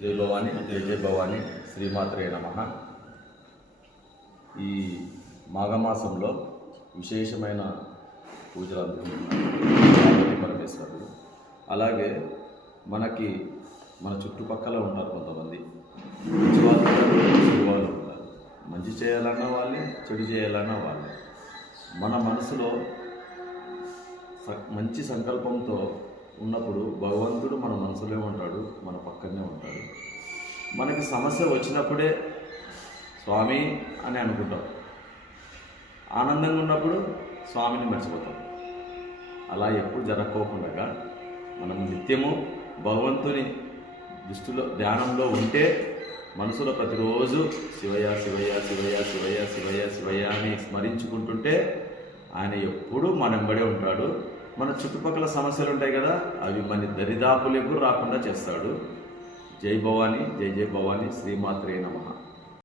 జై భవాని, జై జై భవాని, శ్రీమాత్రే నమః. ఈ మాఘమాసంలో విశేషమైన పూజలు అందుకుంటున్నారు పరమేశ్వరుడు. అలాగే మన చుట్టుపక్కల ఉంటారు కొంతమంది మంచి వాళ్ళు ఉంటారు. మంచి చేయాలన్నా వాళ్ళే, చెడు చేయాలన్నా వాళ్ళే. మన మనసులో మంచి సంకల్పంతో ఉన్నప్పుడు భగవంతుడు మన మనసులో ఉంటాడు, మన పక్కనే ఉంటాడు. మనకి సమస్య వచ్చినప్పుడే స్వామి అని అనుకుంటాం, ఆనందంగా ఉన్నప్పుడు స్వామిని మర్చిపోతాం. అలా ఎప్పుడు జరగకోకుండా మనం నిత్యము భగవంతుని దృష్టిలో ధ్యానంలో ఉంటే మనసులో ప్రతిరోజు శివయ్య శివయ్య శివయ్య శివయ్య శివయ్య శివయ్య అని స్మరించుకుంటుంటే ఆయన ఎప్పుడూ మన వెంబడే ఉంటాడు. మన చుట్టుపక్కల సమస్యలు ఉంటాయి కదా, అవి మన దరిదాపులకు రాకుండా చేస్తాడు. జై భవాని, జై జై భవాని, శ్రీమాత్రే నమః.